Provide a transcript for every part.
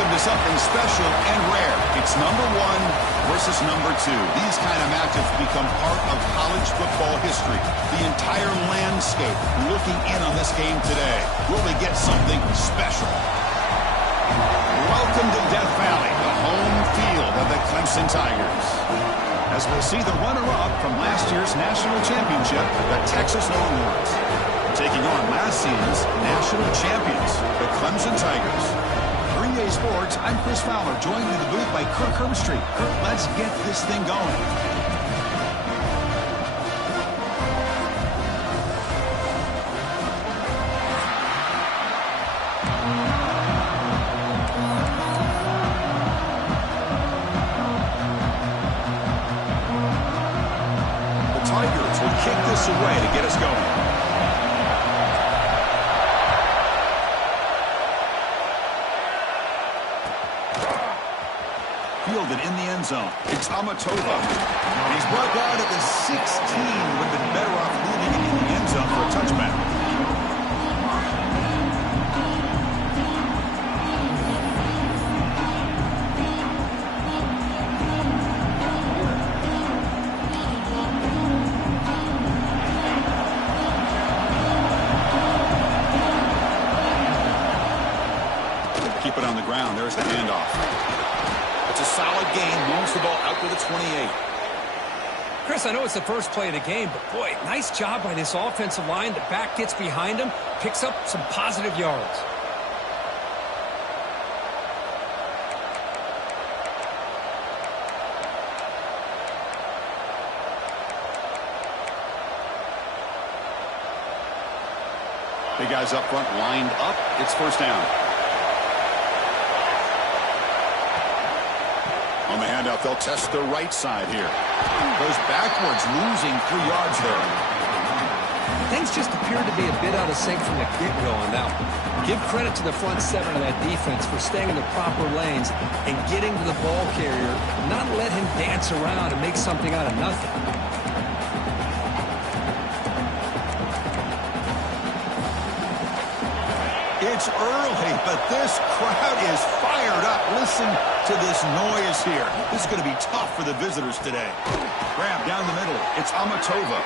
Welcome to something special and rare. It's number 1 versus number 2. These kind of matchups become part of college football history. The entire landscape looking in on this game today. Will they get something special? Welcome to Death Valley, the home field of the Clemson Tigers. As we'll see the runner-up from last year's national championship, the Texas Longhorns, taking on last season's national champions, the Clemson Tigers. For EA Sports, I'm Chris Fowler, joined in the booth by Kirk Herbstreit. Kirk, let's get this thing going. The Tigers will kick this away to get us going. Fielded in the end zone. It's Amatova. And he's brought down at the 16. Would have been better off leaving it in the end zone for a touchback. Keep it on the ground. There's the handoff. It's a solid gain. Moves the ball out to the 28. Chris, I know it's the first play of the game, but boy, nice job by this offensive line. The back gets behind him, picks up some positive yards. Big guys up front lined up. It's first down. On the handoff, they'll test the right side here. Goes backwards, losing 3 yards there. Things just appeared to be a bit out of sync from the get-go on that one. Give credit to the front 7 of that defense for staying in the proper lanes and getting to the ball carrier, not let him dance around and make something out of nothing. It's early, but this crowd is fired up. Listen to this noise here. This is going to be tough for the visitors today. Grab down the middle. It's Amatova.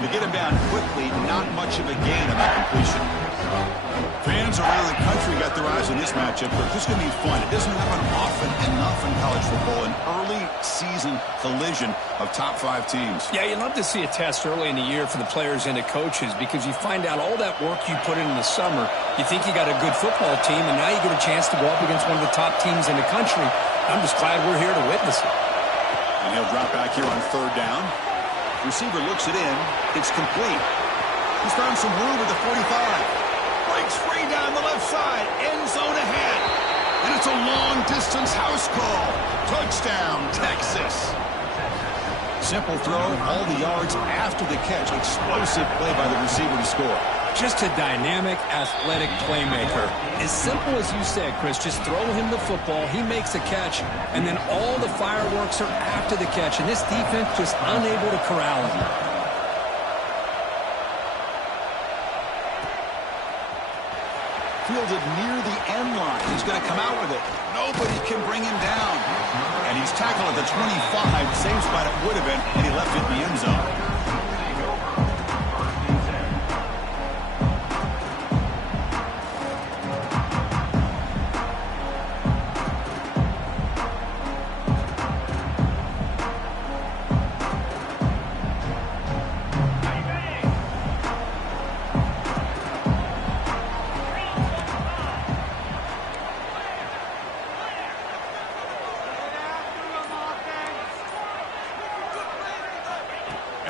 To get him down quickly, not much of a gain of that completion. Fans around the country got their eyes on this matchup, but this is going to be fun. It doesn't happen often enough in college football, an early season collision of top 5 teams. Yeah, you love to see a test early in the year for the players and the coaches because you find out all that work you put in the summer. You think you got a good football team, and now you get a chance to go up against one of the top teams in the country. I'm just glad we're here to witness it. And he'll drop back here on 3rd down. Receiver looks it in. It's complete. He's found some room at the 45. Breaks free down the left side. End zone ahead. And it's a long-distance house call. Touchdown, Texas. Simple throw, all the yards after the catch. Explosive play by the receiver to score. Just a dynamic, athletic playmaker. As simple as you said, Chris, just throw him the football, he makes a catch, and then all the fireworks are after the catch, and this defense just unable to corral him. Fielded near the end line. He's going to come out with it. Nobody can bring him down. And he's tackled at the 25. Same spot it would have been when he left it in the end zone.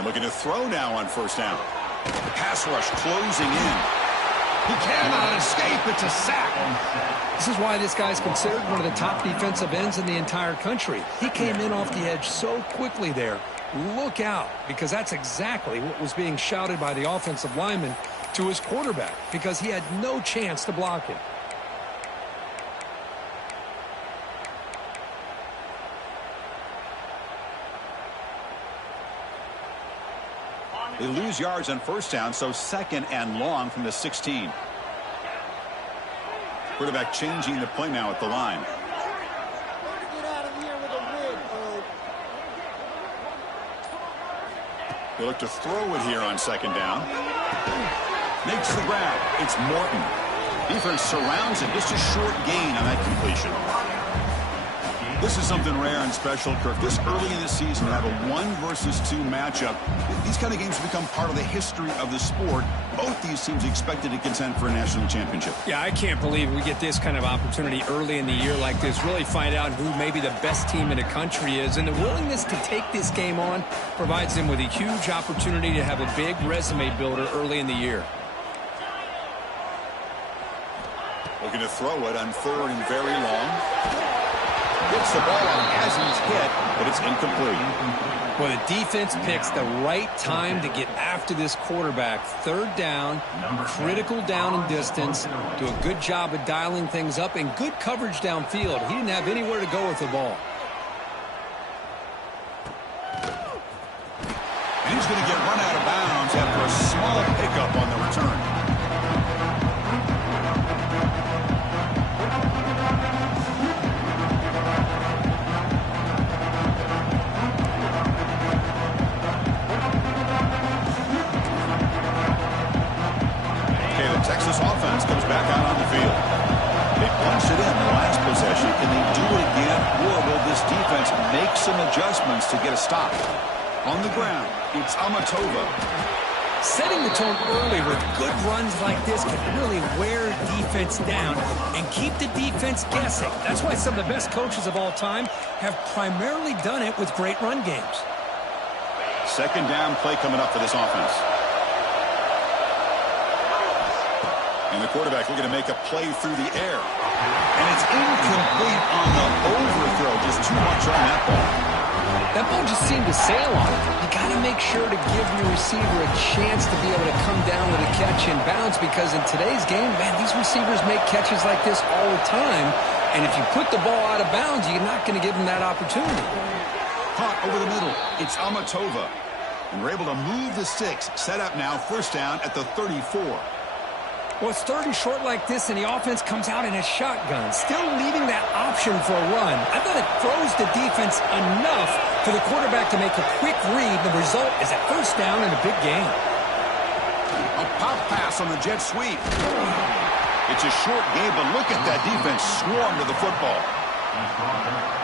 Looking to throw now on 1st down. The pass rush closing in. He cannot escape. It's a sack. This is why this guy's considered one of the top defensive ends in the entire country. He came in off the edge so quickly there. Look out, because that's exactly what was being shouted by the offensive lineman to his quarterback, because he had no chance to block him. They lose yards on 1st down, so 2nd and long from the 16. Quarterback changing the play now at the line. They look to throw it here on second down. Makes the grab. It's Morton. Defense surrounds him. Just a short gain on that completion. This is something rare and special, Kirk. This early in the season, to have a 1 versus 2 matchup. These kind of games become part of the history of the sport. Both these teams expected to contend for a national championship. Yeah, I can't believe we get this kind of opportunity early in the year like this. Really find out who maybe the best team in the country is. And the willingness to take this game on provides them with a huge opportunity to have a big resume builder early in the year. Looking to throw it on 3rd and very long. Gets the ball on as he's hit, but it's incomplete. Well, the defense picks the right time to get after this quarterback. 3rd down, critical down and distance. Do a good job of dialing things up and good coverage downfield. He didn't have anywhere to go with the ball. And he's going to get run out of bounds after a small pickup on the return. Texas offense comes back out on the field. They punched it in the last possession. Can they do it again, or will this defense make some adjustments to get a stop? On the ground, it's Amatova. Setting the tone early with good runs like this can really wear defense down and keep the defense guessing. That's why some of the best coaches of all time have primarily done it with great run games. 2nd down play coming up for this offense. And the quarterback looking to make a play through the air. And it's incomplete on the overthrow. Just too much on that ball. That ball just seemed to sail on it. You got to make sure to give your receiver a chance to be able to come down with a catch and bounce, because in today's game, man, these receivers make catches like this all the time. And if you put the ball out of bounds, you're not going to give them that opportunity. Caught over the middle. It's Amatova. And we're able to move the sticks. Set up now, 1st down at the 34. Well, it's 3rd and short like this, and the offense comes out in a shotgun, still leaving that option for a run. I thought it throws the defense enough for the quarterback to make a quick read. The result is a 1st down and a big gain. A pop pass on the jet sweep. It's a short game, but look at that defense swarm to the football.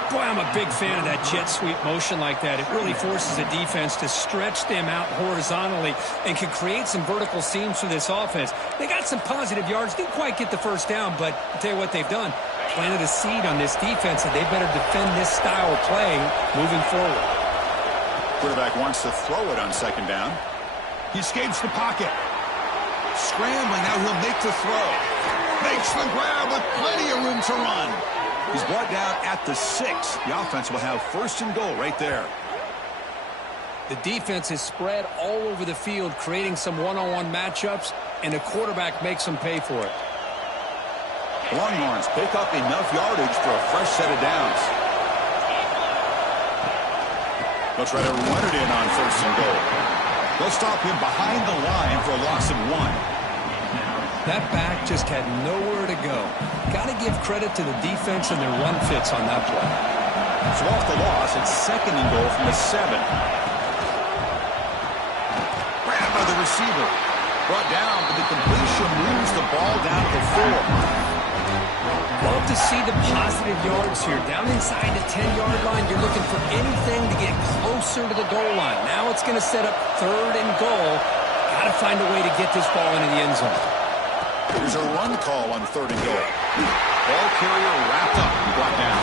Boy, I'm a big fan of that jet sweep motion like that. It really forces a defense to stretch them out horizontally and can create some vertical seams for this offense. They got some positive yards, didn't quite get the 1st down, but I'll tell you what they've done. Planted a seed on this defense, and they better defend this style of play moving forward. Quarterback wants to throw it on 2nd down. He escapes the pocket. Scrambling, now he'll make the throw. Makes the grab with plenty of room to run. He's brought down at the 6. The offense will have 1st and goal right there. The defense is spread all over the field, creating some one-on-one matchups, and the quarterback makes them pay for it. Longhorns pick up enough yardage for a fresh set of downs. They'll try to run it in on 1st and goal. They'll stop him behind the line for a loss of 1. That back just had nowhere to go. Got to give credit to the defense and their run fits on that play. So off the loss, it's 2nd and goal from the 7. Grabbed by the receiver. Brought down, but the completion moves the ball down to 4. Love to see the positive yards here. Down inside the 10-yard line, you're looking for anything to get closer to the goal line. Now it's going to set up 3rd and goal. Got to find a way to get this ball into the end zone. There's a run call on 3rd and goal. Ball carrier wrapped up and brought down.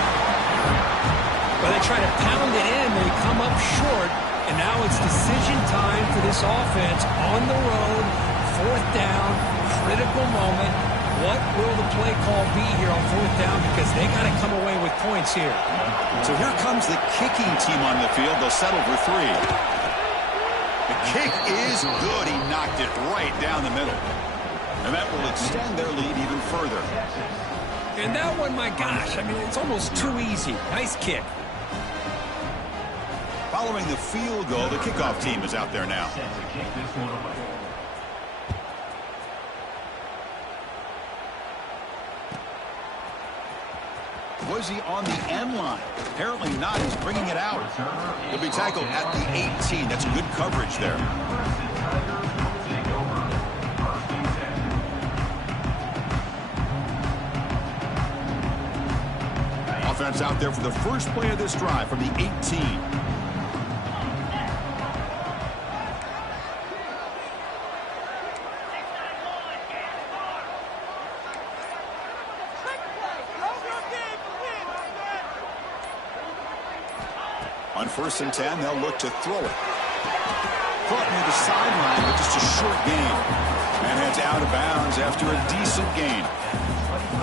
Well, they try to pound it in. They come up short. And now it's decision time for this offense on the road. 4th down, critical moment. What will the play call be here on 4th down? Because they got to come away with points here. So here comes the kicking team on the field. They'll settle for 3. The kick is good. He knocked it right down the middle. And that will extend their lead even further. And that one, my gosh, I mean, it's almost too easy. Nice kick. Following the field goal, the kickoff team is out there now. Was he on the end line? Apparently not. He's bringing it out. He'll be tackled at the 18. That's good coverage there. Offense out there for the first play of this drive from the 18. On 1st and 10, they'll look to throw it. Caught near the sideline with just a short gain. And heads out of bounds after a decent gain.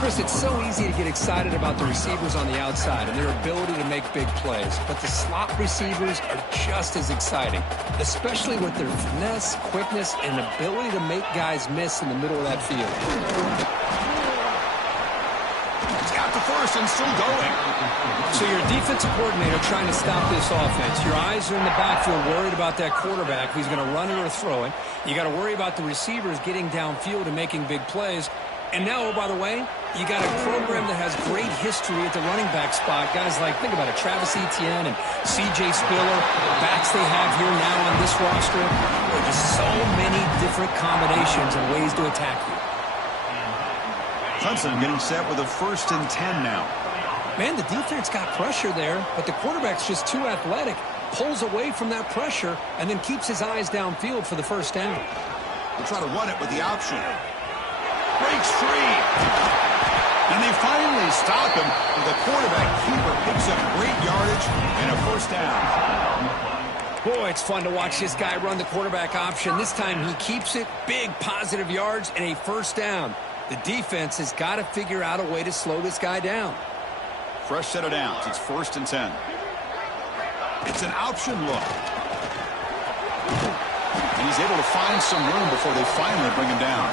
Chris, it's so easy to get excited about the receivers on the outside and their ability to make big plays. But the slot receivers are just as exciting, especially with their finesse, quickness, and ability to make guys miss in the middle of that field. He's got the first and still going. So you're a defensive coordinator trying to stop this offense. Your eyes are in the backfield worried about that quarterback who's going to run it or throw it. You got to worry about the receivers getting downfield and making big plays. And now, oh, by the way, you got a program that has great history at the running back spot. Guys like, think about it, Travis Etienne and C.J. Spiller, backs they have here now on this roster. There are just so many different combinations and ways to attack you. Clemson getting set with a 1st and 10 now. Man, the defense got pressure there, but the quarterback's just too athletic. Pulls away from that pressure and then keeps his eyes downfield for the first down. They'll try to run it with the option. Breaks free. And they finally stop him. The quarterback keeper picks up great yardage and a 1st down. Boy, it's fun to watch this guy run the quarterback option. This time he keeps it. Big positive yards and a 1st down. The defense has got to figure out a way to slow this guy down. Fresh set of downs. It's 1st and 10. It's an option look. And he's able to find some room before they finally bring him down.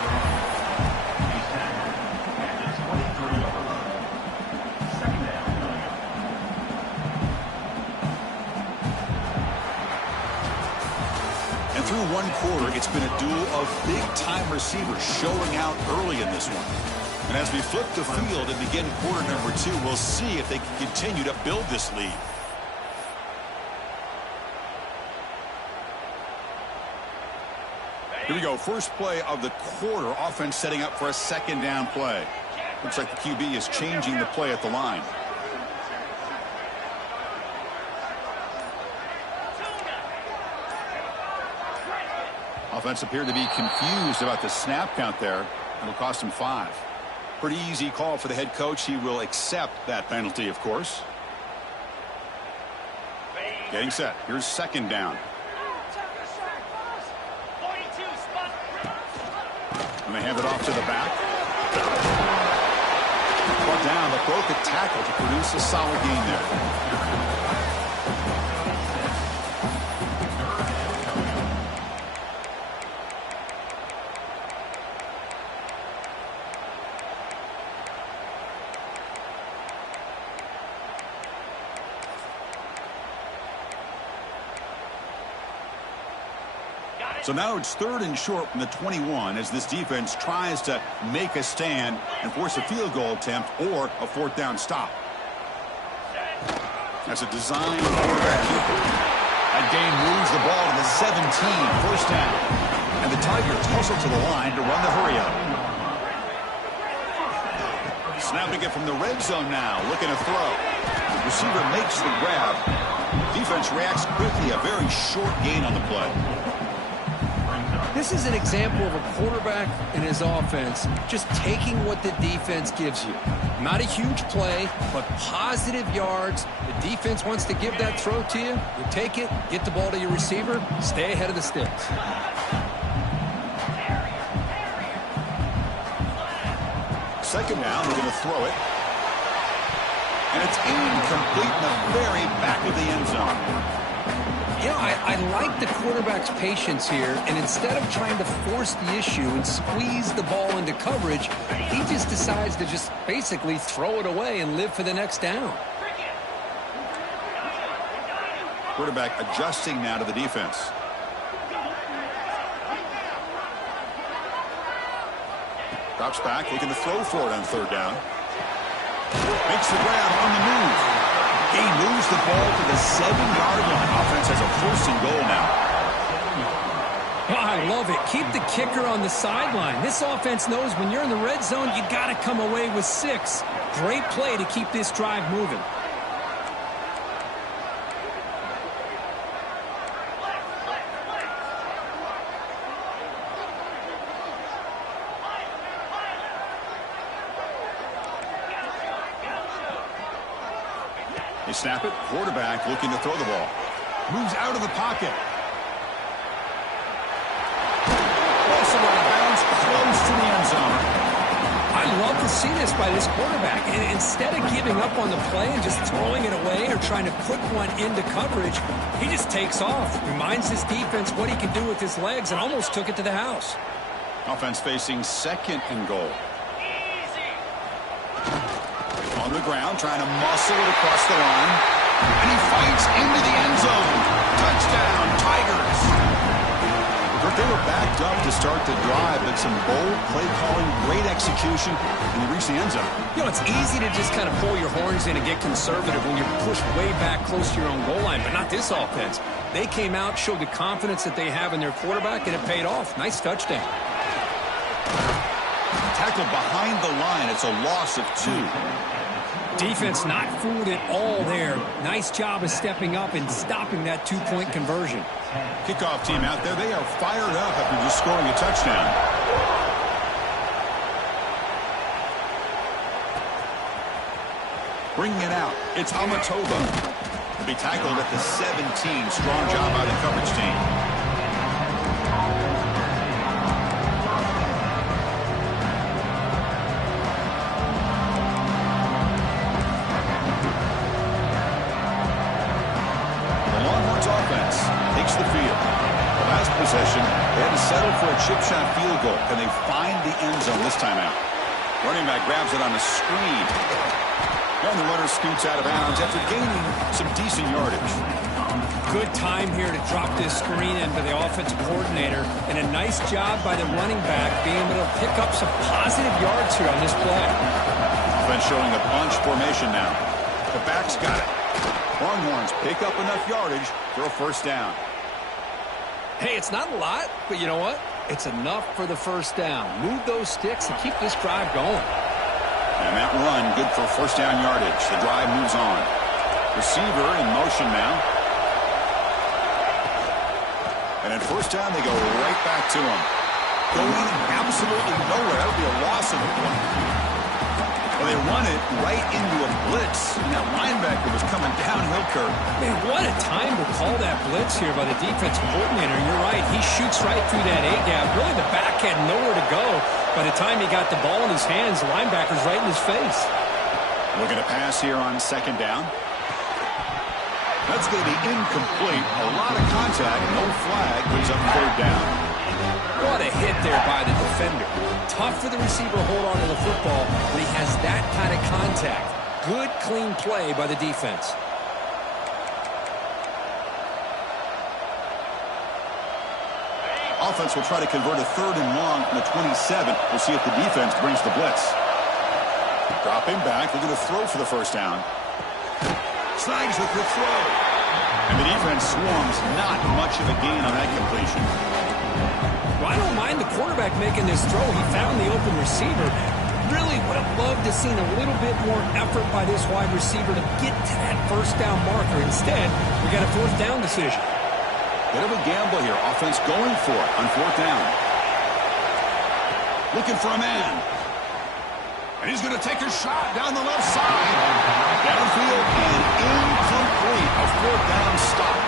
And through one quarter, it's been a duel of big-time receivers showing out early in this one. And as we flip the field and begin quarter number 2, we'll see if they can continue to build this lead. Here we go. First play of the quarter. Offense setting up for a 2nd down play. Looks like the QB is changing the play at the line. Offense appeared to be confused about the snap count there. It'll cost him 5. Pretty easy call for the head coach. He will accept that penalty, of course. Getting set. Here's 2nd down. And they hand it off to the back. Brought down, but broke a tackle to produce a solid gain there. So now it's 3rd and short from the 21 as this defense tries to make a stand and force a field goal attempt or a 4th down stop. That's a design quarterback keeper. That gain moves the ball to the 17, 1st down. And the Tigers hustle to the line to run the hurry up. Snapping it from the red zone now, looking to throw. The receiver makes the grab. Defense reacts quickly, a very short gain on the play. This is an example of a quarterback and his offense just taking what the defense gives you. Not a huge play, but positive yards. The defense wants to give that throw to you. You take it, get the ball to your receiver, stay ahead of the sticks. 2nd down, they're going to throw it. And it's incomplete in the very back of the end zone. You know, I like the quarterback's patience here, and instead of trying to force the issue and squeeze the ball into coverage, he just decides to just basically throw it away and live for the next down. Quarterback adjusting now to the defense. Drops back, looking to throw for it on 3rd down. Makes the grab on the move. He moves the ball to the 7-yard line. Offense has a 1st and goal now. Oh, I love it. Keep the kicker on the sideline. This offense knows when you're in the red zone, you got to come away with 6. Great play to keep this drive moving. They snap it. Quarterback looking to throw the ball. Moves out of the pocket. Also out of bounds, close to the end zone. I love to see this by this quarterback. And instead of giving up on the play and just throwing it away or trying to put one into coverage, he just takes off. Reminds his defense what he can do with his legs and almost took it to the house. Offense facing 2nd and goal. On the ground, trying to muscle it across the line. And he fights into the end zone. Touchdown, Tigers. They were backed up to start the drive, but some bold play calling, great execution, and they reached the end zone. You know, it's easy to just kind of pull your horns in and get conservative when you're pushed way back close to your own goal line, but not this offense. They came out, showed the confidence that they have in their quarterback, and it paid off. Nice touchdown. Tackle behind the line. It's a loss of 2. Defense not fooled at all there. Nice job of stepping up and stopping that 2-point conversion. Kickoff team out there. They are fired up after just scoring a touchdown. Bringing it out. It's Amatova. To be tackled at the 17. Strong job by the coverage team. Takes the field. The last possession, they had to settle for a chip shot field goal. Can they find the end zone this time out? Running back grabs it on a screen. And the runner scoots out of bounds after gaining some decent yardage. Good time here to drop this screen in by the offensive coordinator. And a nice job by the running back being able to pick up some positive yards here on this play. Offense showing a bunch formation now. The back's got it. Longhorns pick up enough yardage for a 1st down. Hey, it's not a lot, but you know what? It's enough for the 1st down. Move those sticks and keep this drive going. And that run, good for 1st down yardage. The drive moves on. Receiver in motion now. And at 1st down, they go right back to him. Going absolutely nowhere. That would be a loss of 1. Well, they run it right into a blitz. And that linebacker was coming downhill, Kirk. Man, what a time to call that blitz here by the defensive coordinator. You're right. He shoots right through that A-gap. Really, the back had nowhere to go. By the time he got the ball in his hands, the linebacker's right in his face. Looking to pass here on 2nd down. That's going to be incomplete. A lot of contact. No flag. Brings up 3rd down. What a hit there by the defender. Tough for the receiver to hold on to the football, but he has that kind of contact. Good, clean play by the defense. Offense will try to convert a 3rd and long from the 27. We'll see if the defense brings the blitz. Dropping back. They're going to throw for the 1st down. Snags with the throw. And the defense swarms. Not much of a gain on that completion. Well, I don't mind the quarterback making this throw. He found the open receiver. Really would have loved to seen a little bit more effort by this wide receiver to get to that 1st down marker. Instead, we got a 4th down decision. Bit of a gamble here. Offense going for it on 4th down. Looking for a man. And he's going to take a shot down the left side. Downfield and incomplete. A 4th down stop.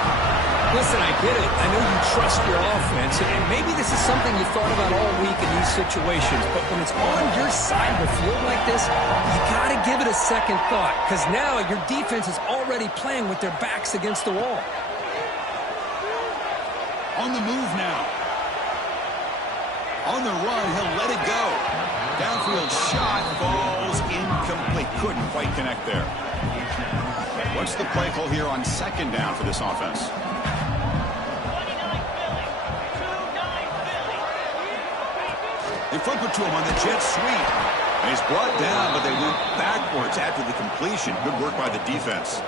Listen, I get it. I know you trust your offense, and maybe this is something you thought about all week in these situations, but when it's on your side of the field like this, you got to give it a second thought, because now your defense is already playing with their backs against the wall. On the move now. On the run, he'll let it go. Downfield shot falls incomplete. Couldn't quite connect there. What's the play call here on 2nd down for this offense? They flip it to him on the jet sweep. And he's brought down, but they went backwards. backwards after the completion. Good work by the defense.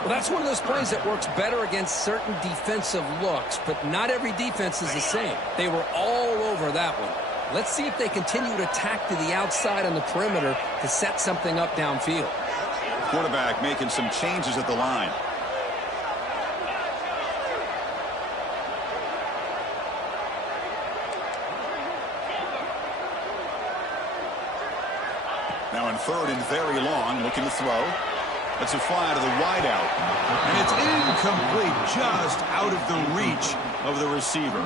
Well, that's one of those plays that works better against certain defensive looks, but not every defense is the same. They were all over that one. Let's see if they continue to attack to the outside on the perimeter to set something up downfield. Quarterback making some changes at the line. Now in third and very long, looking to throw. That's a fly to the wideout. And it's incomplete, just out of the reach of the receiver.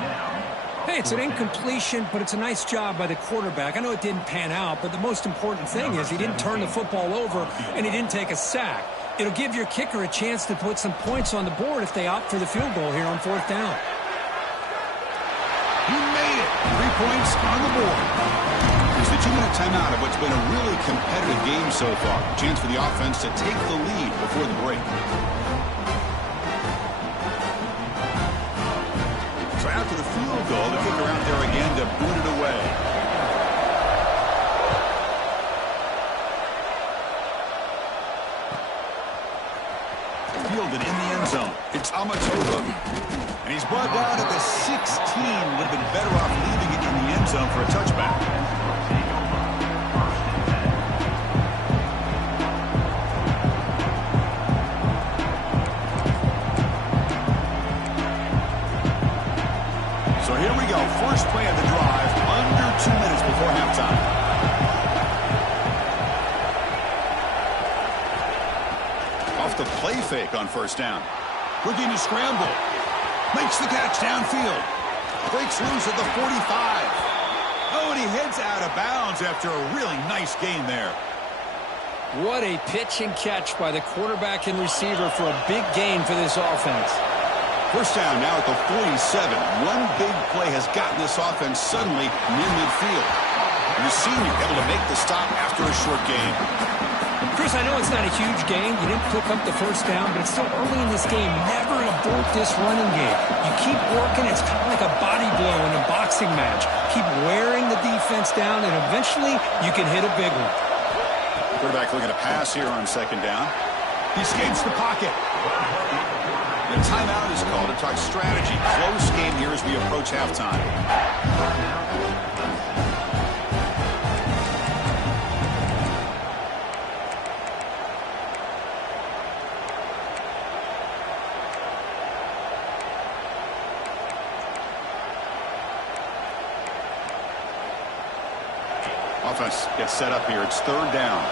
Hey, it's an incompletion, but it's a nice job by the quarterback. I know it didn't pan out, but the most important thing is he didn't turn the football over and he didn't take a sack. It'll give your kicker a chance to put some points on the board if they opt for the field goal here on fourth down. He made it. 3 points on the board. It's the 2-minute timeout of what's been a really competitive game so far. Chance for the offense to take the lead before the break. So after the field goal, the kicker out there again to boot it away. Fielded in the end zone. It's Amatova. And he's brought down at the 16. Would have been better off leaving it in the end zone for a touchback. So here we go. First play of the drive, under 2 minutes before halftime. Off the play fake on first down. Looking to scramble. Makes the catch downfield. Breaks loose at the 45. Oh, and he heads out of bounds after a really nice gain there. What a pitch and catch by the quarterback and receiver for a big gain for this offense. First down now at the 47. One big play has gotten this offense suddenly near midfield. And the senior able to make the stop after a short gain. Chris, I know it's not a huge gain. You didn't pick up the first down, but it's still early in this game. Never abort this running game. You keep working. It's kind of like a body blow in a boxing match. Keep wearing the defense down, and eventually you can hit a big one. Quarterback looking to pass here on second down. He escapes the pocket. The timeout is called to talk strategy. Close game here as we approach halftime. Offense gets set up here. It's third down.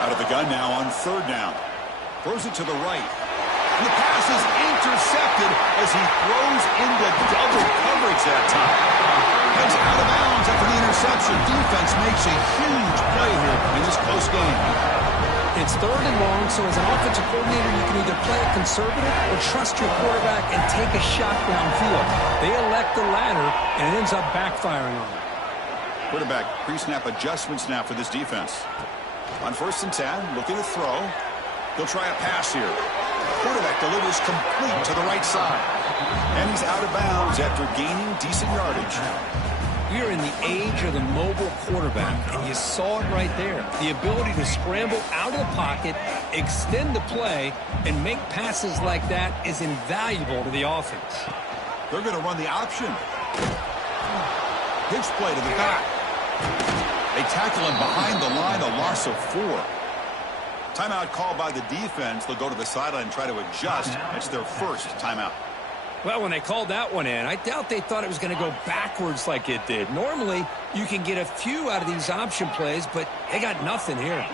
Out of the gun now on third down. Throws it to the right. And the pass is intercepted as he throws into double coverage that time. Heads out of bounds after the interception. Defense makes a huge play here in this close game. It's third and long, so as an offensive coordinator, you can either play it conservative or trust your quarterback and take a shot downfield. They elect the latter, and it ends up backfiring on them. Quarterback pre-snap adjustments now for this defense. On first and 10, looking to throw. He'll try a pass here. Quarterback delivers complete to the right side. And he's out of bounds after gaining decent yardage. We are in the age of the mobile quarterback, and you saw it right there. The ability to scramble out of the pocket, extend the play, and make passes like that is invaluable to the offense. They're going to run the option. Pitch play to the back. They tackle him behind the line, a loss of 4. Timeout called by the defense. They'll go to the sideline and try to adjust. It's their first timeout. Well, when they called that one in, I doubt they thought it was going to go backwards like it did. Normally, you can get a few out of these option plays, but they got nothing here.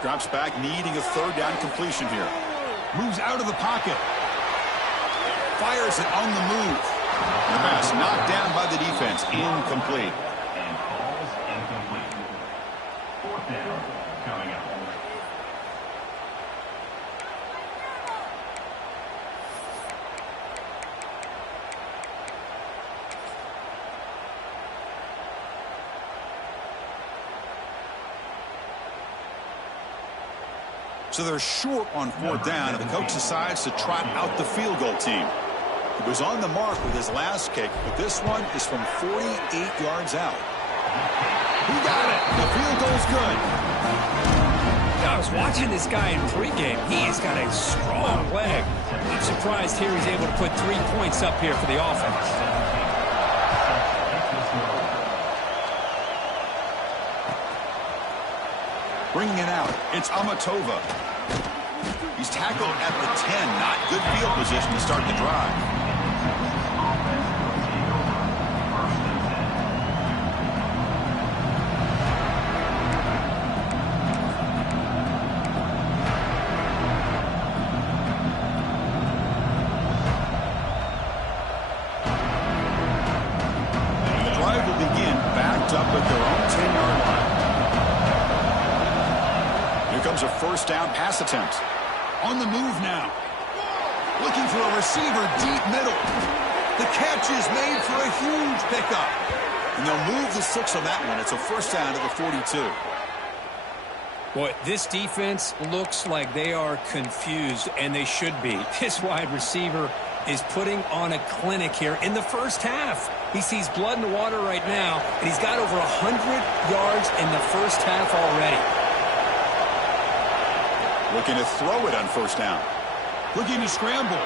Drops back, needing a third down completion here. Moves out of the pocket. Fires it on the move. The pass knocked down by the defense. Incomplete. And ball's incomplete. Fourth down coming up. So they're short on 4th down, and the coach decides to trot out the field goal team. He was on the mark with his last kick, but this one is from 48 yards out. He got it. The field goal's good. I was watching this guy in pregame. He's got a strong leg. I'm surprised here he's able to put 3 points up here for the offense. Bringing it out, it's Amatova. He's tackled at the 10. Not good field position to start the drive. Up at their own 10-yard line. Here comes a 1st down pass attempt. On the move now. Looking for a receiver deep middle. The catch is made for a huge pickup. And they'll move the 6 on that one. It's a 1st down to the 42. Boy, this defense looks like they are confused, and they should be. This wide receiver is putting on a clinic here in the first half. He sees blood in the water right now, and he's got over 100 yards in the first half already. Looking to throw it on 1st down. Looking to scramble.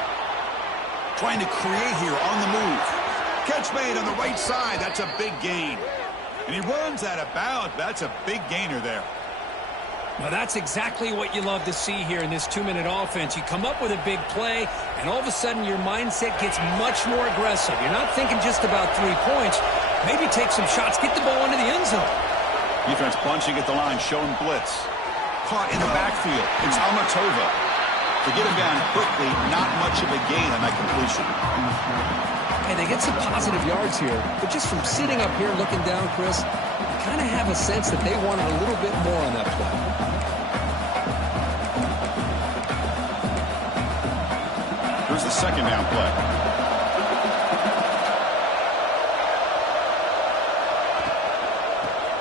Trying to create here on the move. Catch made on the right side. That's a big gain. And he runs out of bounds. That's a big gainer there. Now, that's exactly what you love to see here in this 2-minute offense. You come up with a big play, and all of a sudden your mindset gets much more aggressive. You're not thinking just about 3 points. Maybe take some shots, get the ball into the end zone. Defense bunching at the line, showing blitz. Caught in the backfield. It's Amatova. To get him down quickly, not much of a gain on that completion. Hey, they get some positive yards here, but just from sitting up here looking down, Chris, you kind of have a sense that they wanted a little bit more on that play. Here's the 2nd down play.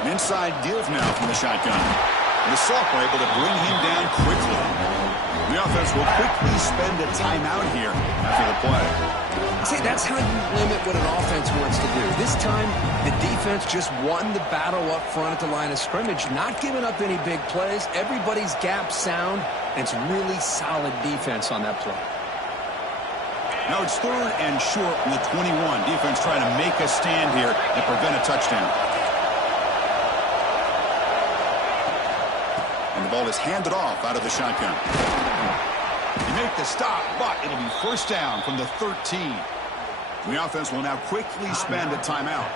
An inside give now from the shotgun. And the Salk were able to bring him down quickly. The offense will quickly spend a timeout here after the play. See, that's how you limit what an offense wants to do. This time, the defense just won the battle up front at the line of scrimmage, not giving up any big plays. Everybody's gap sound, and it's really solid defense on that play. Now it's 3rd and short from the 21. Defense trying to make a stand here and prevent a touchdown. And the ball is handed off out of the shotgun. You make the stop, but it'll be 1st down from the 13. The offense will now quickly spend a timeout.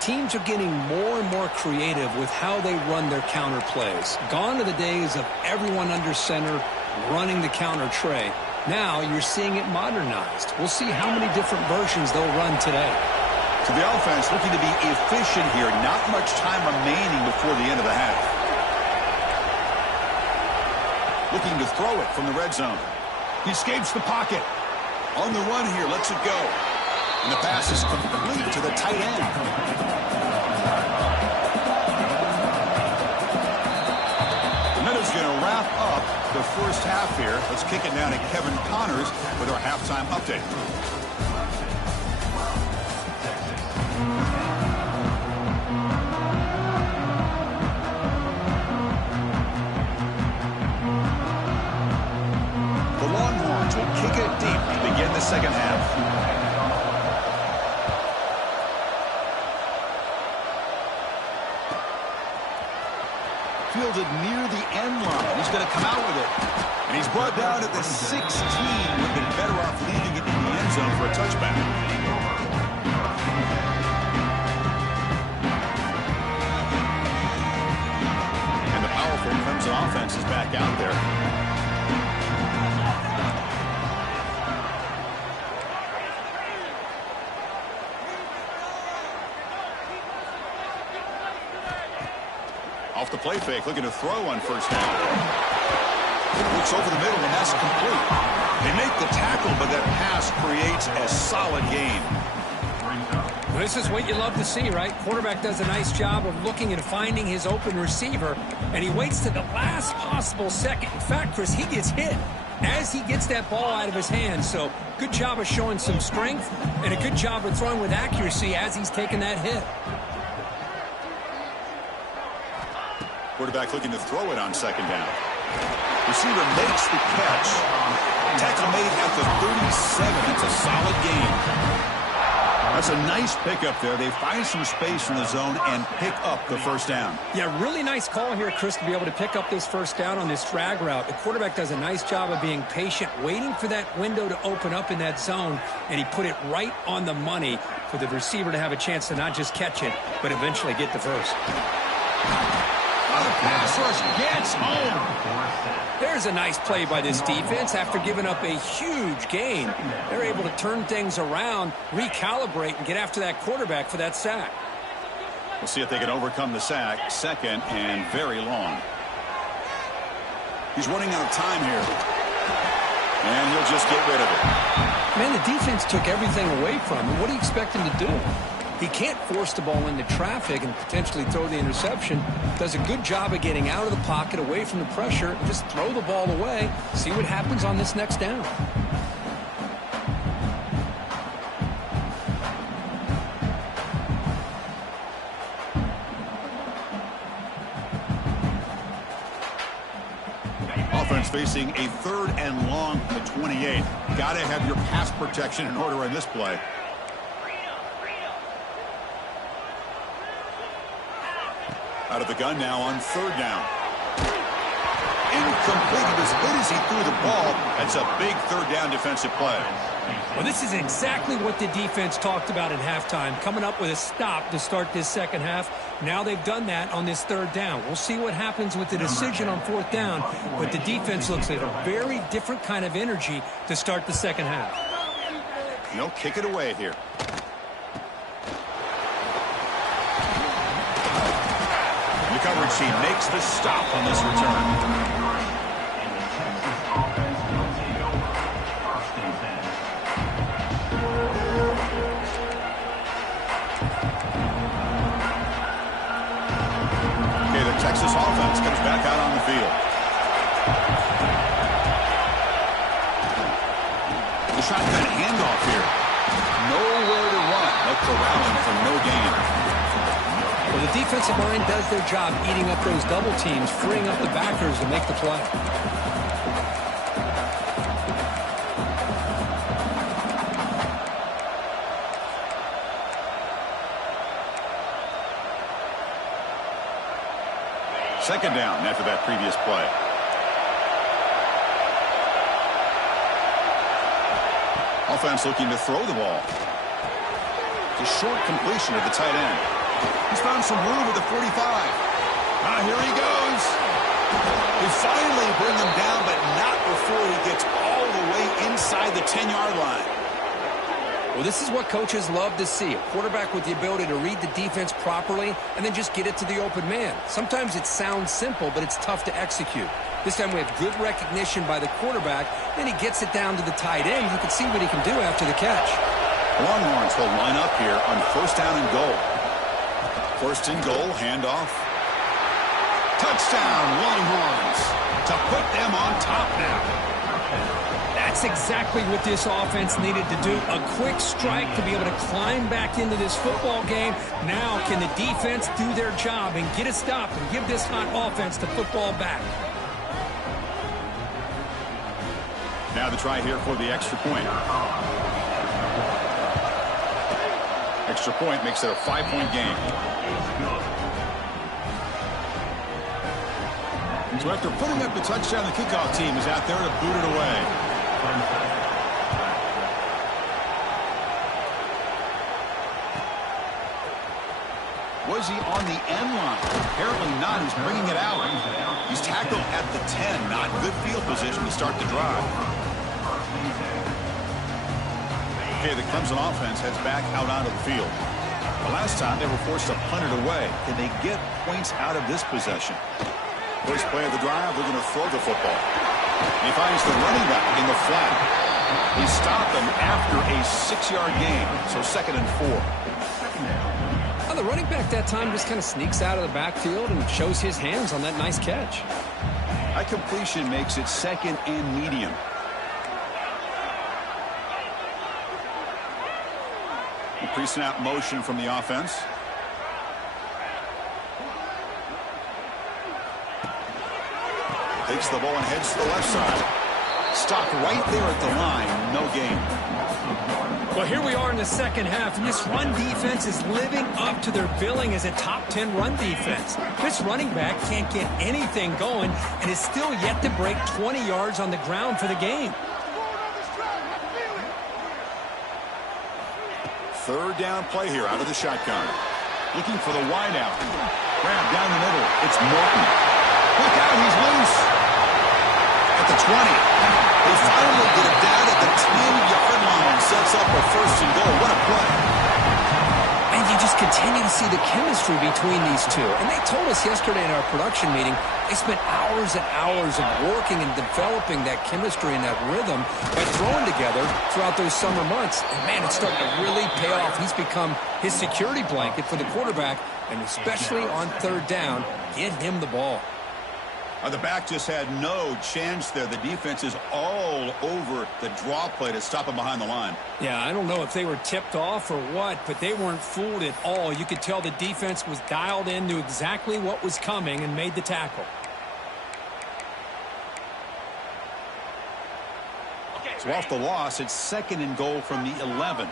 Teams are getting more and more creative with how they run their counter plays. Gone are the days of everyone under center running the counter tray. Now you're seeing it modernized. We'll see how many different versions they'll run today. So the offense looking to be efficient here. Not much time remaining before the end of the half. Looking to throw it from the red zone. He escapes the pocket. On the run here, lets it go. And the pass is complete to the tight end. The minute's going to wrap up the first half here. Let's kick it down to Kevin Connors with our halftime update. The Longhorns will kick it deep to begin the second half. Fielded near the end line. He's going to come out with it. And he's brought down at the 16. Would have been better off leaving it in the end zone for a touchback. And the powerful Crimson offense is back out there. Off the play fake, looking to throw on first down. Looks over the middle, and that's complete. They make the tackle, but that pass creates a solid gain. This is what you love to see, right? Quarterback does a nice job of looking and finding his open receiver, and he waits to the last possible second. In fact, Chris, he gets hit as he gets that ball out of his hands. So good job of showing some strength and a good job of throwing with accuracy as he's taking that hit. Quarterback looking to throw it on second down. Receiver makes the catch. Tackle made at the 37. It's a solid gain. That's a nice pickup there. They find some space in the zone and pick up the first down. Yeah, really nice call here, Chris, to be able to pick up this first down on this drag route. The quarterback does a nice job of being patient, waiting for that window to open up in that zone, and he put it right on the money for the receiver to have a chance to not just catch it, but eventually get the first. The pass rush gets home. There's a nice play by this defense. After giving up a huge gain, they're able to turn things around, recalibrate, and get after that quarterback for that sack. We'll see if they can overcome the sack. Second and very long. He's running out of time here. And he'll just get rid of it. Man, the defense took everything away from him. What do you expect him to do? He can't force the ball into traffic and potentially throw the interception. Does a good job of getting out of the pocket, away from the pressure, and just throw the ball away. See what happens on this next down. Offense facing a third and long from the 28. Got to have your pass protection in order in this play. Out of the gun now on third down. Incomplete. He was hit as he threw the ball. That's a big third down defensive play. Well, this is exactly what the defense talked about at halftime, coming up with a stop to start this second half. Now they've done that on this third down. We'll see what happens with the decision on fourth down, but the defense looks like a very different kind of energy to start the second half. They'll kick it away here. The coverage team makes the stop on this return. Okay, the Texas offense comes back out on the field. The shotgun handoff here. Nowhere to run. They're corralling for no gain. Well, the defensive line does their job eating up those double teams, freeing up the backers to make the play. Second down after that previous play. Offense looking to throw the ball. It's a short completion at the tight end. He's found some room at the 45. Here he goes. They finally bring him down, but not before he gets all the way inside the 10-yard line. Well, this is what coaches love to see. A quarterback with the ability to read the defense properly and then just get it to the open man. Sometimes it sounds simple, but it's tough to execute. This time we have good recognition by the quarterback. Then he gets it down to the tight end. You can see what he can do after the catch. Longhorns will line up here on first down and goal. First and goal, handoff. Touchdown, Longhorns, to put them on top now. That's exactly what this offense needed to do. A quick strike to be able to climb back into this football game. Now can the defense do their job and get a stop and give this hot offense the football back? Now the try here for the extra point. Extra point makes it a 5-point game. So after putting up the touchdown, the kickoff team is out there to boot it away. Was he on the end line? Apparently not. He's bringing it out. He's tackled at the 10. Not good field position to start the drive. Okay, the Clemson offense heads back out onto the field. The last time they were forced to punt it away. Can they get points out of this possession? First play of the drive, they're going to throw the football. And he finds the running back in the flat. He stopped them after a 6-yard gain, so 2nd and 4. Well, the running back that time just kind of sneaks out of the backfield and shows his hands on that nice catch. That completion makes it 2nd and medium. The pre-snap motion from the offense. Takes the ball and heads to the left side. Stopped right there at the line. No gain. Well, here we are in the second half, and this run defense is living up to their billing as a top 10 run defense. This running back can't get anything going and is still yet to break 20 yards on the ground for the game. 3rd down play here out of the shotgun. Looking for the wideout. Grab down the middle. It's Morton. Look out, he's loose. At the 20. They finally get it down at the 10-yard line. Sets up a 1st and goal. What a play. And you just continue to see the chemistry between these two. And they told us yesterday in our production meeting, they spent hours and hours of working and developing that chemistry and that rhythm by throwing together throughout those summer months. And, man, it's starting to really pay off. He's become his security blanket for the quarterback, and especially on 3rd down, get him the ball. The back just had no chance there. The defense is all over the draw play to stop him behind the line. Yeah, I don't know if they were tipped off or what, but they weren't fooled at all. You could tell the defense was dialed in, knew exactly what was coming, and made the tackle. So off the loss, it's 2nd and goal from the 11.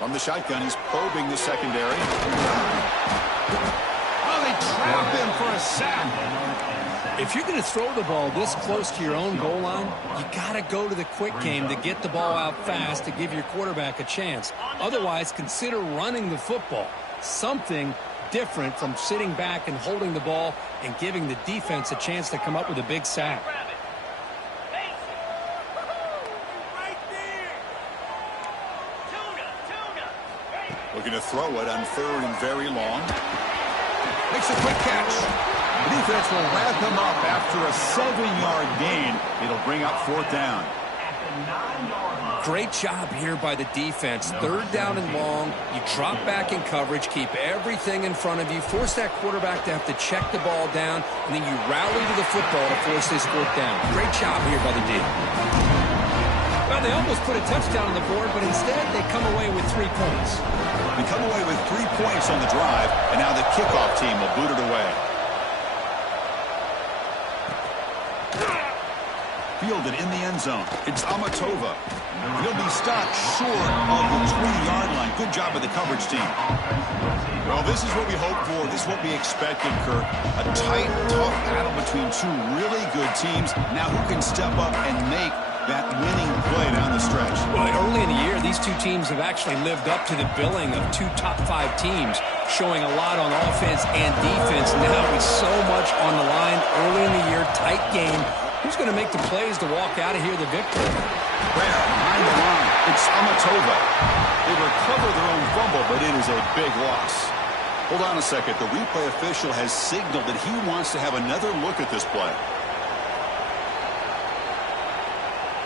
From the shotgun, he's probing the secondary. Oh, they trap him for a sack. If you're going to throw the ball this close to your own goal line, you got to go to the quick game to get the ball out fast to give your quarterback a chance. Otherwise, consider running the football. Something different from sitting back and holding the ball and giving the defense a chance to come up with a big sack. Looking to throw it on 3rd and very long. Makes a quick catch. The defense will wrap him up after a 7-yard gain. It'll bring up 4th down. Great job here by the defense. 3rd down and long. You drop back in coverage, keep everything in front of you, force that quarterback to have to check the ball down, and then you rally to the football to force this 4th down. Great job here by the D. Well, they almost put a touchdown on the board, but instead they come away with 3 points. They come away with 3 points on the drive, and now the kickoff team will boot it away. Fielded in the end zone. It's Amatova. He'll be stopped short of the 20-yard line. Good job by the coverage team. Well, this is what we hope for. This is what we expected, Kirk. A tight, tough battle between 2 really good teams. Now who can step up and make that winning play down the stretch? Well, early in the year, these 2 teams have actually lived up to the billing of 2 top 5 teams, showing a lot on offense and defense. Now with so much on the line early in the year, tight game. Who's going to make the plays to walk out of here the victor? Where? Behind the line. It's Amatova. They recover their own fumble, but it is a big loss. Hold on a second. The replay official has signaled that he wants to have another look at this play.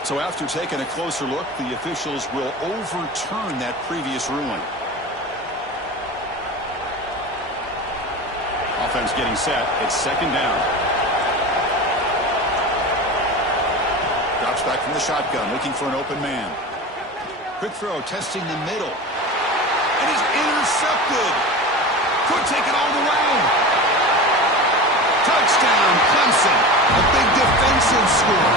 So after taking a closer look, the officials will overturn that previous ruling. Offense getting set. It's 2nd down. Drops back from the shotgun, looking for an open man. Quick throw, testing the middle. And he's intercepted. Could take it all the way. Touchdown, Clemson. A big defensive score.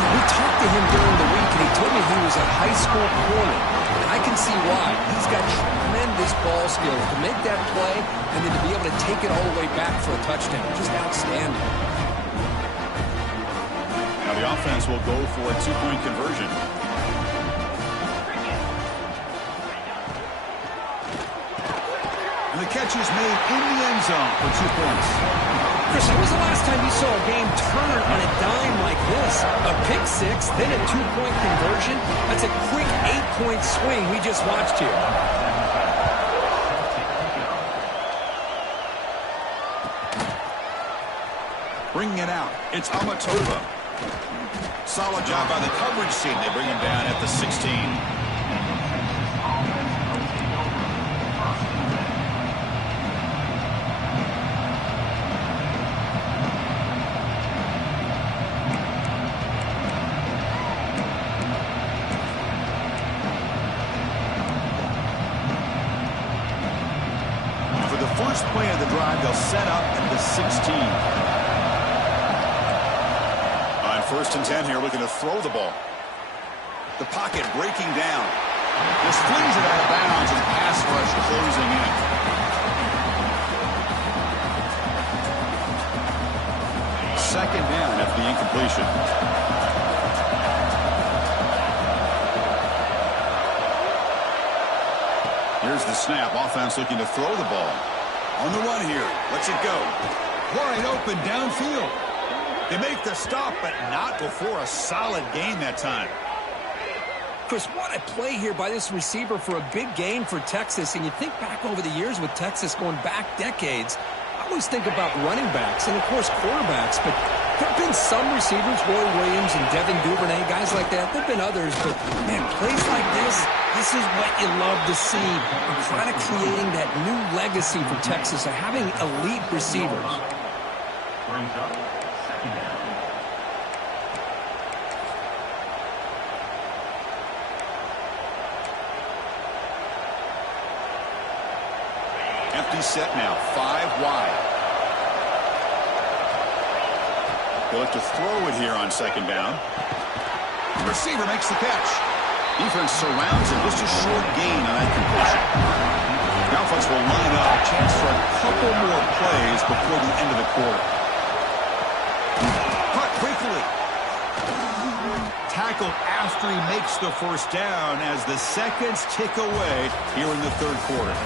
We talked to him during the week, and he told me he was a high school corner. And I can see why. He's got tremendous ball skills to make that play and then to be able to take it all the way back for a touchdown. Just outstanding. Now the offense will go for a 2-point conversion. And the catch is made in the end zone for 2 points. Chris, when was the last time you saw a game turn on a dime like this? A pick 6, then a 2-point conversion. That's a quick 8-point swing we just watched here. Bringing it out. It's Amatova. Solid job by the coverage team. They bring him down at the 16. First play of the drive, they'll set up at the 16. On 1st and 10 here, looking to throw the ball. The pocket breaking down. Just flings it out of bounds and pass rush closing in. Second down after the incompletion. Here's the snap. Offense looking to throw the ball. On the run here. Lets it go. Wide open downfield. They make the stop, but not before a solid gain that time. Chris, what a play here by this receiver for a big gain for Texas. And you think back over the years with Texas going back decades, I always think about running backs and, of course, quarterbacks. But there have been some receivers, Roy Williams and Devin Duvernay, guys like that. There have been others. But, man, plays like this is what you love to see. And kind of creating that new legacy for Texas of having elite receivers. Brings up second down. Empty set now, 5 wide. They'll look to throw it here on 2nd down. The receiver makes the catch. Defense surrounds him. Just a short gain on that completion. Now folks will line up. A chance for a couple more plays before the end of the quarter. Cut quickly. Tackled after he makes the 1st down as the seconds tick away here in the 3rd quarter.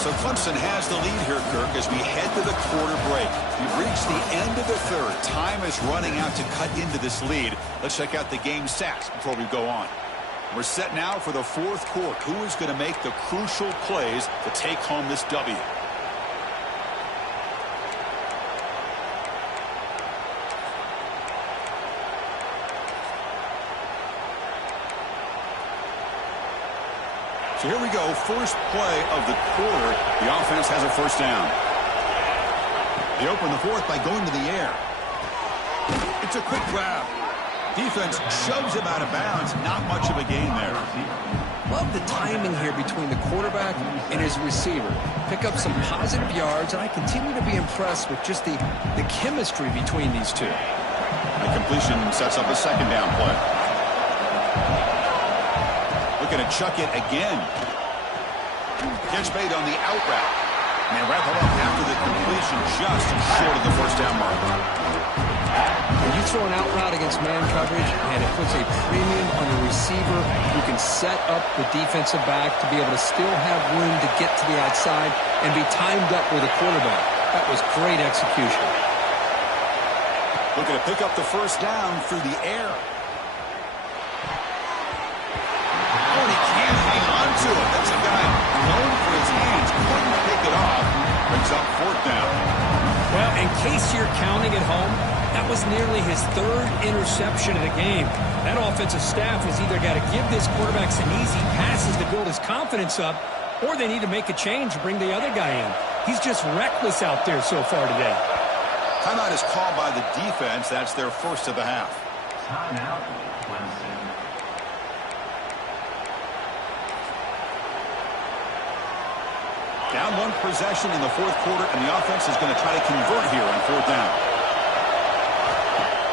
So Clemson has the lead here, Kirk, as we head to the quarter break. We've reached the end of the 3rd. Time is running out to cut into this lead. Let's check out the game stats before we go on. We're set now for the 4th quarter. Who is going to make the crucial plays to take home this W? So here we go, first play of the quarter. The offense has a 1st down. They open the 4th by going to the air. It's a quick grab. Defense shoves him out of bounds. Not much of a gain there. Love the timing here between the quarterback and his receiver. Pick up some positive yards, and I continue to be impressed with just the chemistry between these two. The completion sets up a 2nd down play. Looking to chuck it again. Catch made on the out route. And they wrap it up after the completion, just short of the 1st down mark. When you throw an out route against man coverage, and it puts a premium on the receiver, you can set up the defensive back to be able to still have room to get to the outside and be timed up with a quarterback. That was great execution. Looking to pick up the 1st down through the air. Oh, and he can't hang on to it. That's a guy known for his hands. Couldn't pick it off. Brings up 4th down. Well, in case you're counting at home, that was nearly his 3rd interception of the game. That offensive staff has either got to give this quarterback some easy passes to build his confidence up, or they need to make a change and bring the other guy in. He's just reckless out there so far today. Timeout is called by the defense. That's their 1st of the half. Timeout, Clemson. Down 1 possession in the 4th quarter, and the offense is going to try to convert here on 4th down.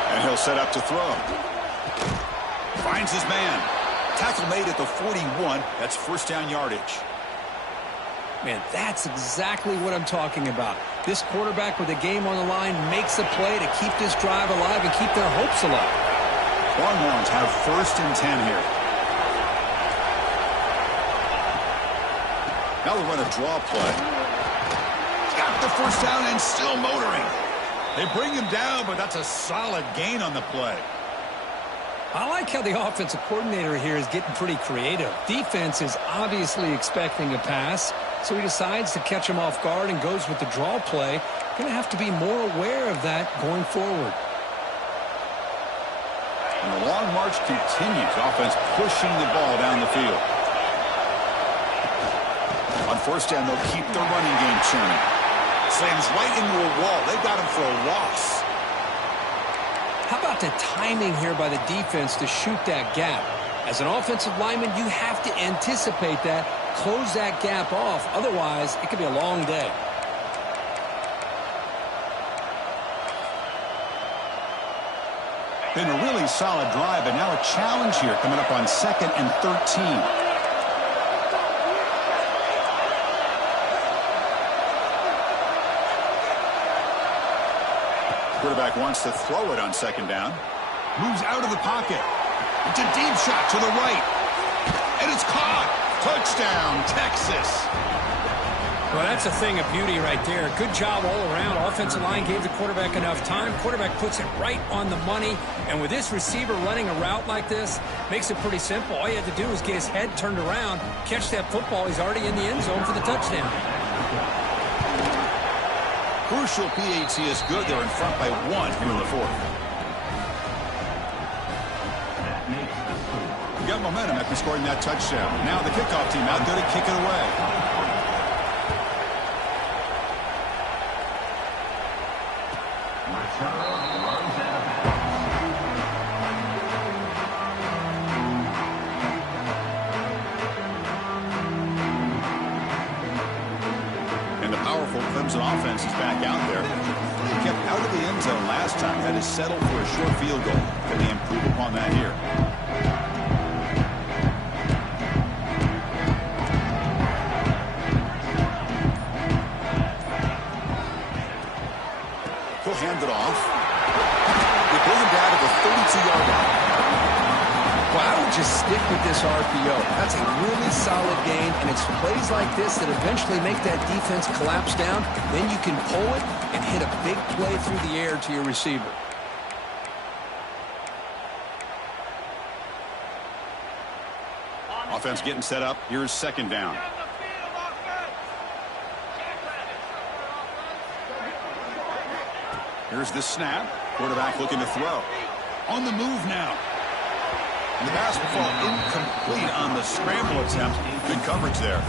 And he'll set up to throw. Finds his man. Tackle made at the 41. That's 1st down yardage. Man, that's exactly what I'm talking about. This quarterback with a game on the line makes a play to keep this drive alive and keep their hopes alive. Longhorns have 1st and 10 here. Now they'll run a draw play. Got the 1st down and still motoring. They bring him down, but that's a solid gain on the play. I like how the offensive coordinator here is getting pretty creative. Defense is obviously expecting a pass, so he decides to catch him off guard and goes with the draw play. Going to have to be more aware of that going forward. And the long march continues. Offense pushing the ball down the field. On first down, they'll keep the running game churning. Slams right into a wall. They got him for a loss. How about the timing here by the defense to shoot that gap? As an offensive lineman, you have to anticipate that, close that gap off. Otherwise, it could be a long day. Been a really solid drive, and now a challenge here coming up on 2nd and 13. Quarterback wants to throw it on 2nd down. Moves out of the pocket. It's a deep shot to the right. And it's caught. Touchdown, Texas. Well, that's a thing of beauty right there. Good job all around. Offensive line gave the quarterback enough time. Quarterback puts it right on the money. And with this receiver running a route like this, makes it pretty simple. All you have to do is get his head turned around, catch that football. He's already in the end zone for the touchdown. Crucial PAT is good. They're in front by 1 here in the 4th. We got momentum after scoring that touchdown. Now the kickoff team out there to kick it away. And the powerful Clemson offense is back out there. He kept out of the end zone last time. Had to settle for a short field goal. Can they improve upon that here? He'll hand it off. They bring him down to the 32-yard line. Well, I would just stick with this RPO. That's a really solid game, and it's plays like this that eventually make that defense collapse down. Then you can pull it and hit a big play through the air to your receiver. Offense getting set up. Here's 2nd down. Here's the snap. Quarterback looking to throw. On the move now. And the pass will fall incomplete on the scramble attempt. Good coverage there.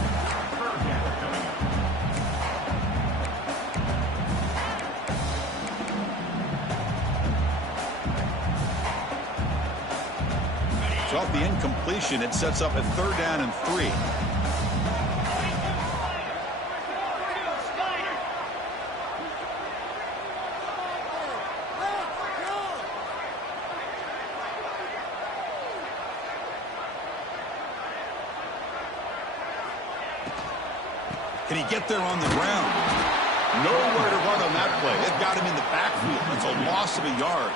So off the incompletion, it sets up a 3rd down and 3. Can he get there on the ground? Nowhere to run on that play. They've got him in the backfield. That's a loss of a yard.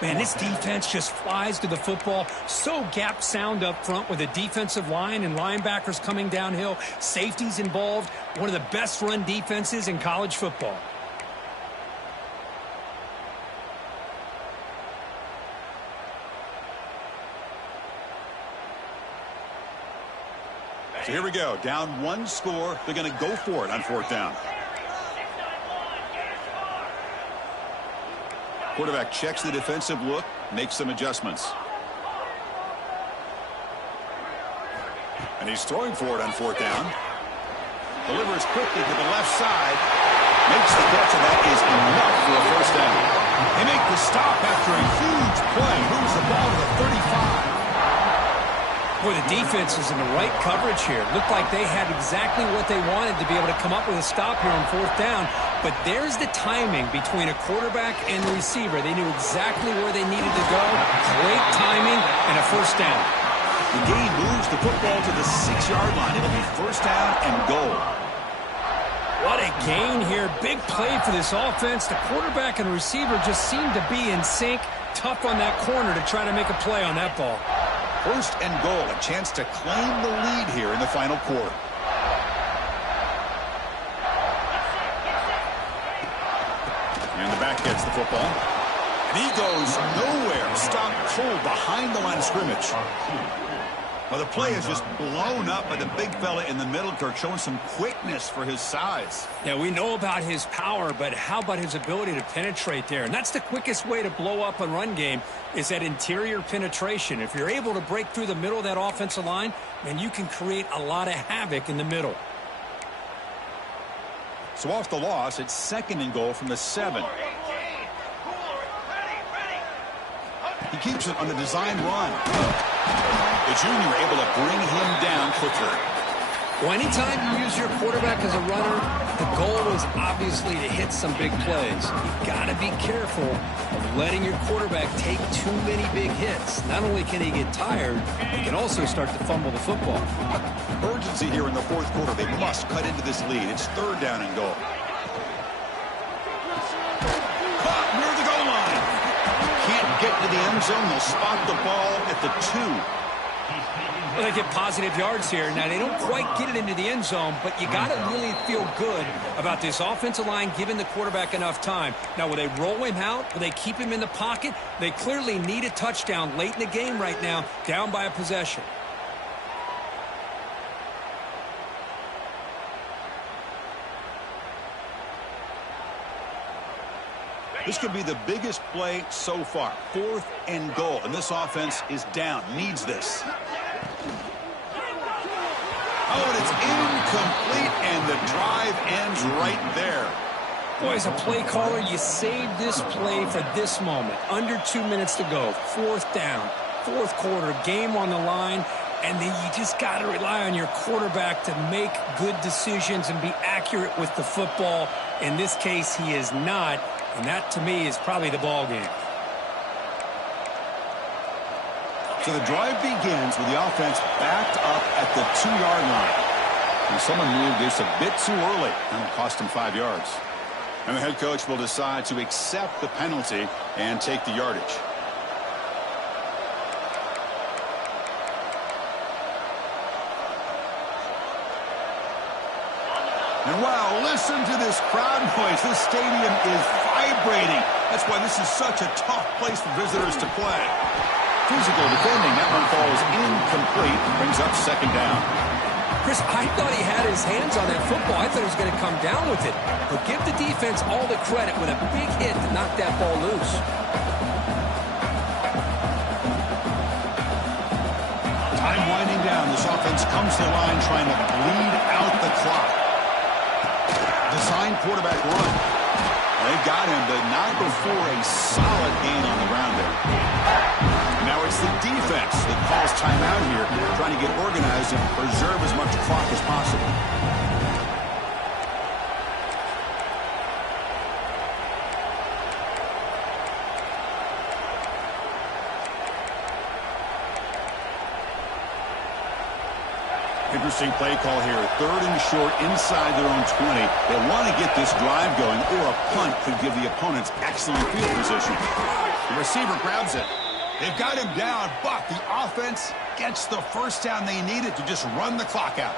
Man, this defense just flies to the football. So gap sound up front with a defensive line and linebackers coming downhill. Safeties involved. One of the best run defenses in college football. So here we go. Down 1 score. They're going to go for it on 4th down. Quarterback checks the defensive look, makes some adjustments. And he's throwing for it on 4th down. Delivers quickly to the left side. Makes the catch, and that is enough for a 1st down. They make the stop after a huge play. Moves the ball to the 35. Boy, the defense is in the right coverage here. Looked like they had exactly what they wanted to be able to come up with a stop here on 4th down. But there's the timing between a quarterback and the receiver. They knew exactly where they needed to go. Great timing and a 1st down. The game moves the football to the 6-yard line. It'll be 1st down and goal. What a gain here. Big play for this offense. The quarterback and the receiver just seem to be in sync. Tough on that corner to try to make a play on that ball. 1st and goal, a chance to claim the lead here in the final quarter. And the back gets the football. And he goes nowhere. Stopped cold behind the line of scrimmage. Well, the play is just blown up by the big fella in the middle, Kirk, showing some quickness for his size. Yeah, we know about his power, but how about his ability to penetrate there? And that's the quickest way to blow up a run game is that interior penetration. If you're able to break through the middle of that offensive line, then you can create a lot of havoc in the middle. So off the loss, it's 2nd and goal from the 7. He keeps it on the design run. The junior able to bring him down quickly. Well, anytime you use your quarterback as a runner, the goal is obviously to hit some big plays. You've got to be careful of letting your quarterback take too many big hits. Not only can he get tired, he can also start to fumble the football. Urgency here in the 4th quarter. They must cut into this lead. It's 3rd down and goal. Caught near the goal line. Can't get to the end zone. They'll spot the ball at the 2. Well, they get positive yards here. Now, they don't quite get it into the end zone, but you got to really feel good about this offensive line giving the quarterback enough time. Now, will they roll him out? Will they keep him in the pocket? They clearly need a touchdown late in the game right now, down by a possession. This could be the biggest play so far. 4th and goal, and this offense is down. Needs this. Oh, and it's incomplete, and the drive ends right there. Boy, as a play caller, you saved this play for this moment. Under 2 minutes to go. 4th down. 4th quarter, game on the line. And then you just got to rely on your quarterback to make good decisions and be accurate with the football. In this case, he is not. And that, to me, is probably the ball game. So the drive begins with the offense backed up at the 2-yard line. And someone moved this a bit too early. That'll cost him 5 yards. And the head coach will decide to accept the penalty and take the yardage. And wow, listen to this crowd noise. This stadium is vibrating. That's why this is such a tough place for visitors to play. Physical defending. That one falls incomplete. Brings up 2nd down. Chris, I thought he had his hands on that football. I thought he was going to come down with it. But give the defense all the credit with a big hit to knock that ball loose. Time winding down. This offense comes to the line trying to bleed out the clock. Design quarterback run. They've got him, but not before a solid gain on the ground there. Now it's the defense that calls timeout here, trying to get organized and preserve as much clock as possible. Interesting play call here. 3rd and short inside their own 20. They want to get this drive going, or a punt could give the opponents excellent field position. The receiver grabs it. They've got him down, but the offense gets the first down they needed to just run the clock out.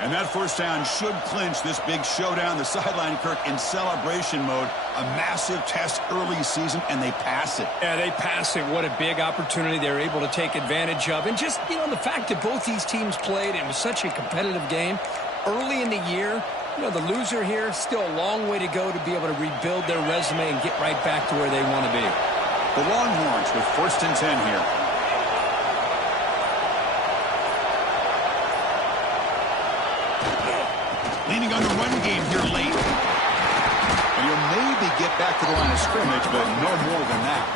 And that first down should clinch this big showdown. The sideline, Kirk, in celebration mode. A massive test early season, and they pass it. Yeah, they pass it. What a big opportunity they're able to take advantage of. And just, the fact that both these teams played, it was such a competitive game. Early in the year, the loser here, still a long way to go to be able to rebuild their resume and get right back to where they want to be. The Longhorns with 1st and 10 here. Leaning on the run game here late. And you'll maybe get back to the line of scrimmage, but no more than that.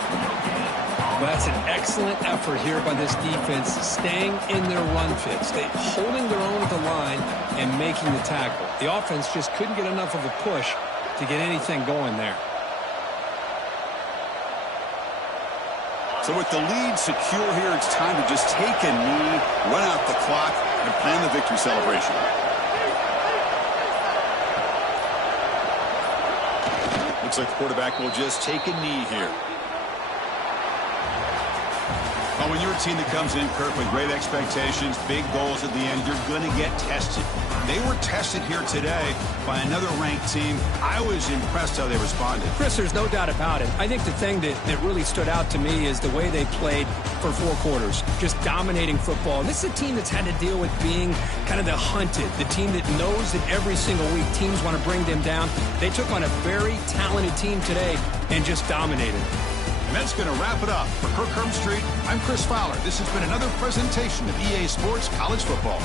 Well, that's an excellent effort here by this defense, staying in their run fits. They holding their own at the line and making the tackle. The offense just couldn't get enough of a push to get anything going there. So with the lead secure here, it's time to just take a knee, run out the clock, and plan the victory celebration. Looks like the quarterback will just take a knee here. Well, when you're a team that comes in, Kirk, with great expectations, big goals at the end, you're going to get tested. They were tested here today by another ranked team. I was impressed how they responded. Chris, there's no doubt about it. I think the thing that really stood out to me is the way they played for 4 quarters, just dominating football. And this is a team that's had to deal with being kind of the hunted, the team that knows that every single week teams want to bring them down. They took on a very talented team today and just dominated. And that's going to wrap it up. For Kirk Herbstreit, I'm Chris Fowler. This has been another presentation of EA Sports College Football.